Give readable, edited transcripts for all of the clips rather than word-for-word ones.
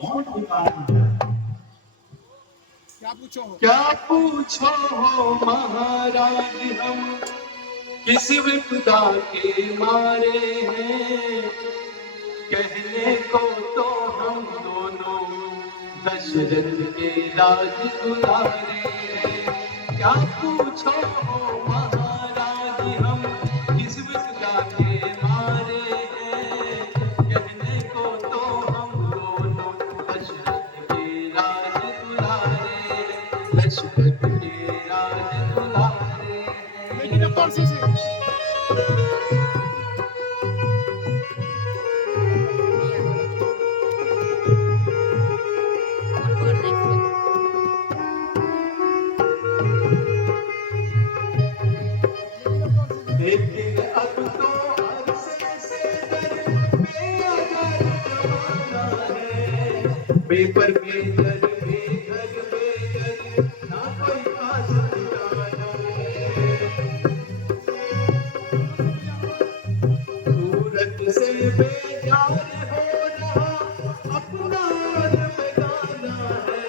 कौन उतारू है? क्या पूछो हो महाराज हम किस विपदा के मारे हैं, कहने को तो हम दोनों दशरथ के राज दुलारे हैं। क्या पूछो हो महाराज हम किस विपदा के मारे हैं, कहने को तो हम दोनों दशरथ के राज दुलारे हैं, दशरथ के राज दुलारे हैं। कौन सी लेकिन अब तो अरसे से दर पे अगर जमाना है, पेपर के दर बेघर बेघर ना कोई पास ठिकाना है। सूरत से बेजार हो रहा अपना बेगाना है,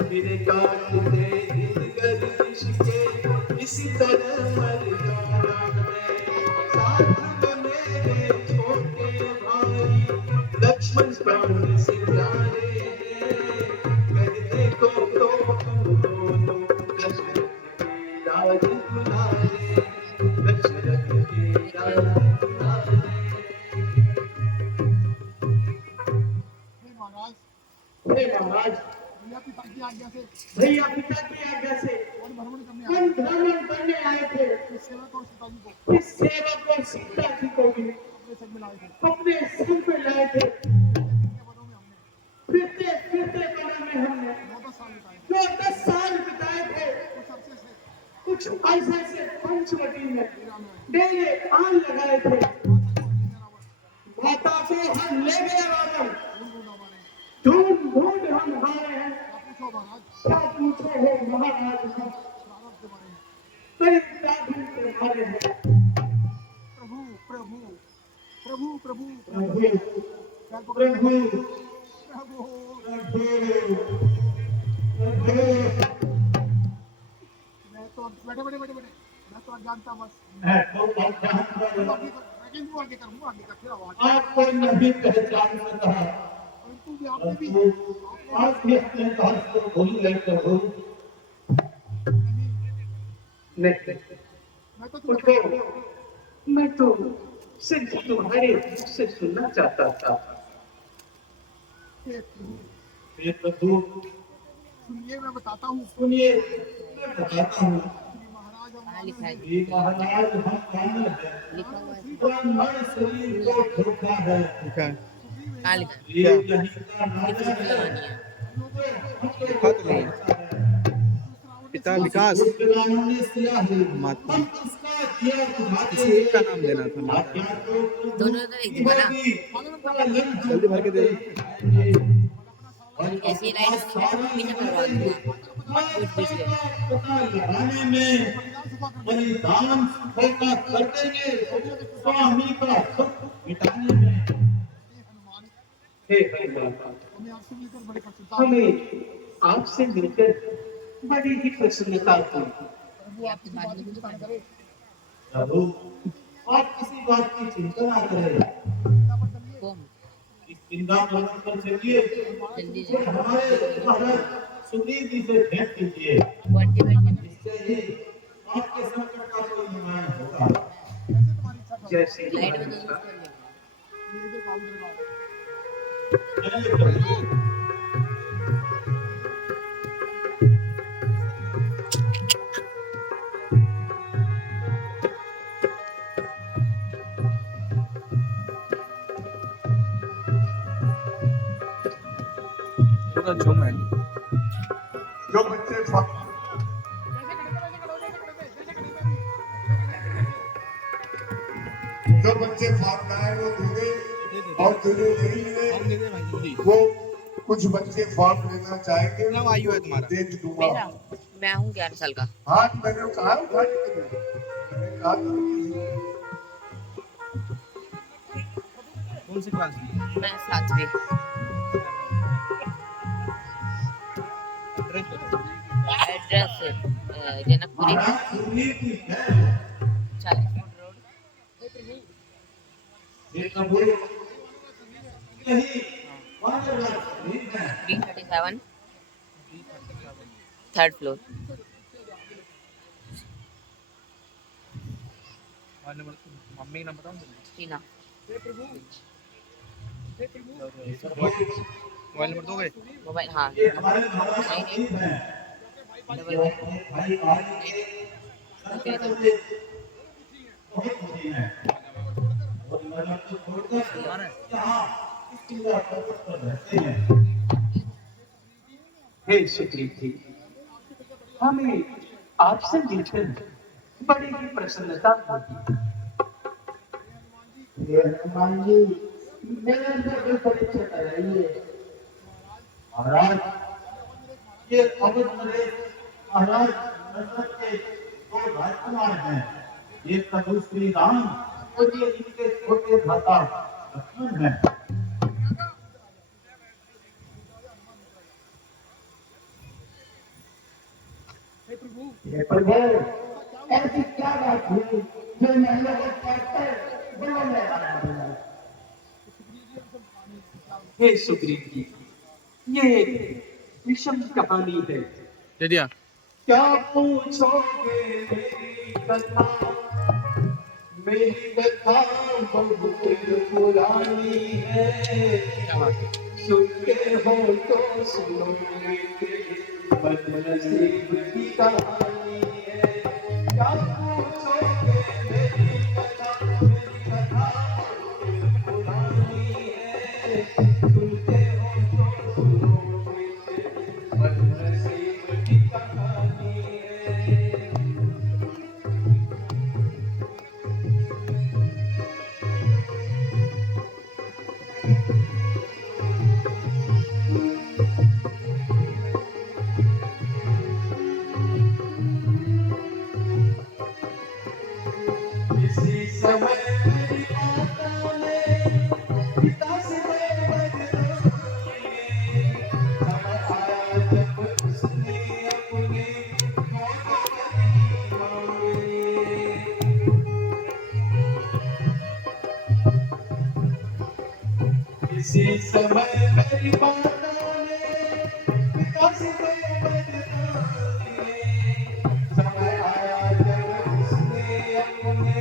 फिर काटते दिन गर्दिश के इसी तरह मर जाना है। साथ में मेरे छोटे भाई लक्ष्मण प्राण से प्यारे हैं, कहने को तो हम दोनों दशरथ के राज दुलारे, दशरथ के राज दुलारे। हे महाराज, भैया पिता की आज्ञा से वन भ्रमण करने आए थे। इस सेवक और सीता जी को भी अपने संग में लाए थे। फिरते फिरते वनों में हमने 10 साल बिताए थे। कुछ ऐसे से पंचवटी में डेरे आन लगाए थे। माता को हम ले गए रावण, ढूंढ ढूंढ हम आए हैं। क्या पूछो हो महाराज हम कई साधु के मारे हैं। प्रभु प्रभु प्रभु प्रभु प्रभु प्रभु मैं तो बैठे बैठे बैठे बैठे मैं तो जानता बस आप कोई नहीं पहचान सकता, आप भी अपने दास को भूल गए प्रभु। नहीं, उठो, मैं तो सिर्फ तुम्हारे मुख से सुनना चाहता था। हे प्रभु, सुनिए मैं बताता हूँ, सुनिए मैं बताता हूँ। ये महाराज हम कानर हैं, और मन शरीर को धोखा है। ये नहीं का नाम है, पिता विकास माता किसी एक का नाम लेना था। दोनों तो एक बना जल्दी भर के दे। ऐसी लाइन पीछे करवा दूंगा बीच में लगाने में बलिदान का कर देंगे, स्वामी का दुख मिटाने में। हे हनुमान, हमें आपसे मिलकर बड़ी ही प्रसन्नता हुई। प्रभु आप किसी बात की चिंता ना करें, इस वृंदावन पर चलिए, हमारे महाराज सुग्रीव जी से भेंट कीजिए। निश्चय ही आपके संकट का कोई निवारण होगा। जैसे जो बच्चे फार्म लाए वो दूंगे, और जो जो नहीं मिले वो कुछ बच्चे फॉर्म लेना चाहेंगे, आयु है तुम्हारा? दे दूंगा। मैं हूँ 11 साल का। हाँ मैंने कहा कौन सी क्लास में? मैं 7वीं। एड्रेस जनकपुरी महाराज सुग्रीव की जय 40 फुट रोड ये प्रभु यही वनराज सुग्रीव हैं B37 3rd फ्लोर। मम्मी का नाम बताओ टीना मोबाइल नंबर दोगे मोबाइल हाँ ये हमारे महाराज सुग्रीव हैं डबल जो अपने भाई आज के संकट में बहुत दुखी हैं और नगर को छोड़कर यहाँ इस चिंता पर रहते हैं। हे सुग्रीव जी, हमें आपसे मिलकर बड़ी ही प्रसन्नता होगी। ये हनुमान जी मेरे अंदर कोई परीक्षा कर रही है। महाराज ये अवध नरेश महाराज दशरथ के दो राजकुमार हैं। ये प्रभु श्री राम और ये इनके छोटे भ्राता लक्ष्मण हैं। ये प्रभु ऐसी क्या बात हुई जो महलों को काटकर दिलों में आ गई? हे सुग्रीव जी, ये एक विषम कहानी है। दे दिया क्या पूछोगे मेरी कथा बहुत पुरानी है। क्या बात है सुनते हो तो सुनो बदनसीब की कहानी है। क्या पूछोगे मेरी कथा बहुत पुरानी है। सुनते हो तो सुनो बदनसीब की कहानी है। इसी समय मेरी माता ने पिता से बदनामी समय आया जब उसने अपनी मौत मांगी। इसी समय मेरी माता ने पिता से बदनामी समय आया जब उसने अपने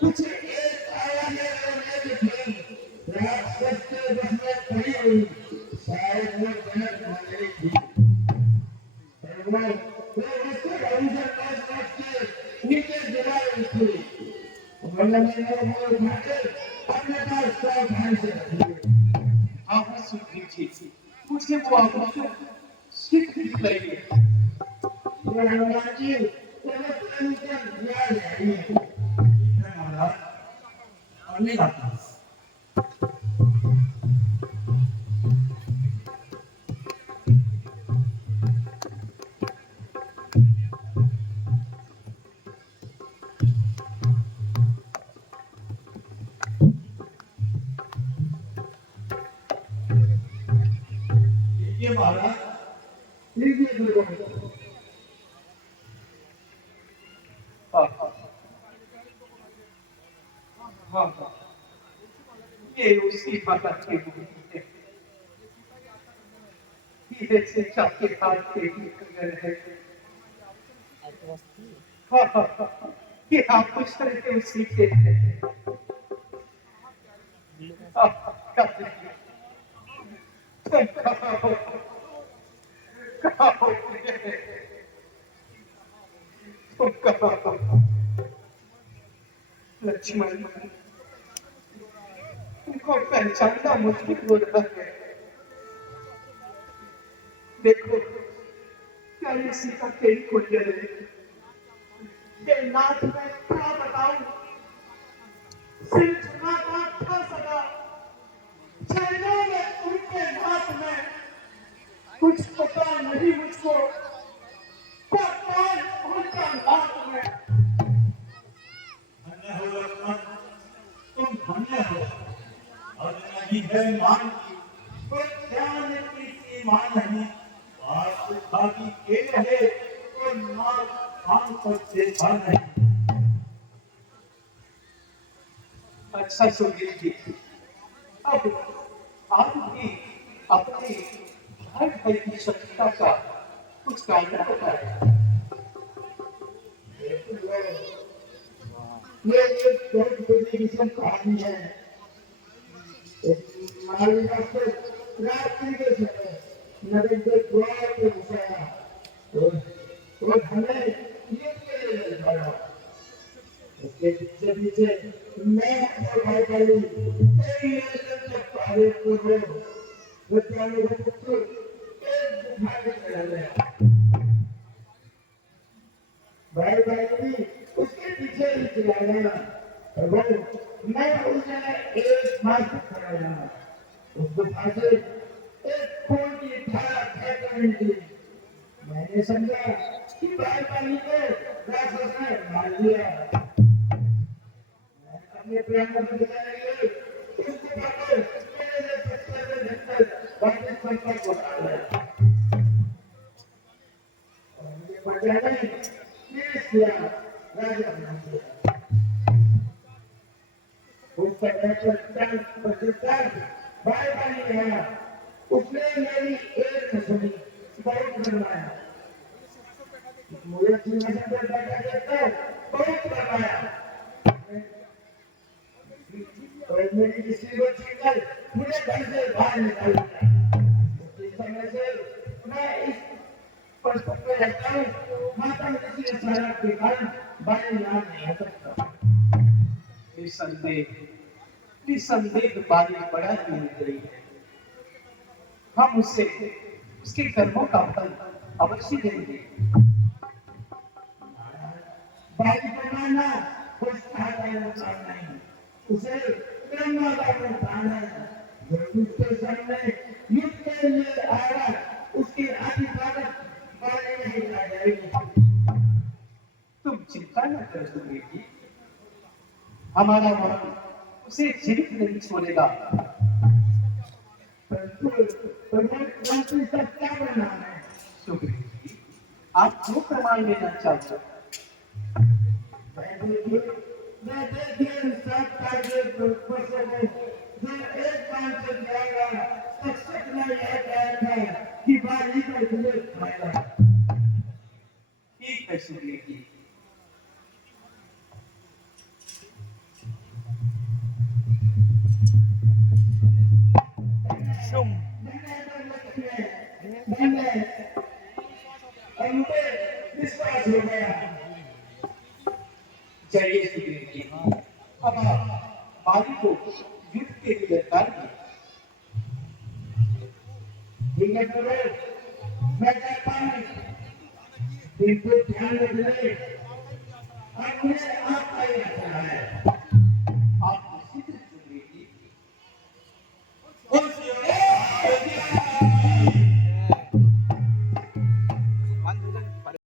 कुछ एक आया मेरे राक्षस के बस में पड़ी हुई शायद वो जनक मंडली थी। वो उसको भविष्य काट काट के नीचे गिरा रही थी। वरना मेरे को मारे अपने पास सब भाई से आप सुखी जी मुझे वो आपको सीख दिखाइए। ये हनुमान जी तेरे प्रेम का न्याय है महाराज अगली बात ये महाराज लीजिए गुरु हाँ ये उसी माता के लिए ये शिक्षा के हाथ से ही कर है। ये आप कुछ तरह से उसी के हैं। तुम कहाँ हो तुम कहाँ हो लक्ष्मण उनको पहचानना मुश्किल हो रहा है। देखो क्या ये सीता तेरी कुंडल है ये नाथ में क्या बताऊं सिर झुकाना था सदा चरणों में उनके नाथ में कुछ पता नहीं मुझको कौन उनका नाथ में धन्य हो लक्ष्मण तुम धन्य हो और नहीं है मान की तो ध्यान की सीमा नहीं बात भागी के रहे तो नाम खान पर देखा नहीं। अच्छा सुनील जी अब आप भी अपने भाई भाई की शत्रुता का कुछ कारण बताएं। ये एक बहुत बड़ी विषम कहानी है हमारे रास्ते रात्रि के समय नगर के द्वार पे घुसाया और हमें ये के लिए लगा उसके पीछे पीछे मैं और भाई भाई कई लेकर के पारे को विद्यालय के पुत्र एक गुफा के चला गया भाई भाई भी उसके पीछे ही चला गया और वो मैं उस जगह एक मार्ग खड़ा रहा उस गुफा से एक खून की धारा बहकर निकली मैंने समझा कि भाई भाई को राक्षस ने मार दिया मैंने अपने प्रेम को बचाने के लिए उस गुफा को मेरे से पत्थर से ढककर वापस संपर्क को डाला और मुझे बचाने किया राजा बना दिया उस समय पर भाई भाई गया उसने मेरी एक न सुनी बहुत बनवाया मुझे सिंहासन पर बैठा देता बहुत बनवाया और मेरी किसी को छीनकर मुझे घर से बाहर निकाल दिया इस समय से मैं इस पर पे रहता हूँ माता में किसी इशारा के कारण बाहर नाम नहीं आ सकता निसंदेह बारिश बड़ा ही मिल रही है हम उससे उसके कर्मों का फल अवश्य देंगे। बाकी बनाना कुछ खाता नहीं उसे प्रेम का नुकसान है जो उसके सामने युद्ध के लिए आएगा उसकी आधी ताकत मारे नहीं ला जाएगी तुम चिंता न कर सुनील जी हमारा मन उसे जीवित नहीं छोड़ेगा। परंतु सब क्या करना है सुनील जी आप जो प्रमाण लेना चाहते हो मैं देखिए सब कार्य प्रोफेसर में जो एक काम से जाएगा शिक्षक ने यह कहा था कि बाली का जुए खाएगा ठीक है सुनील जी विश्वास हो गया चलिए सुनील जी अब आप बारी को युद्ध के लिए तैयार करें। ठीक है करो, मैं कहता हूँ बिल्कुल ध्यान रखना है, अपने आप का ही रखना है।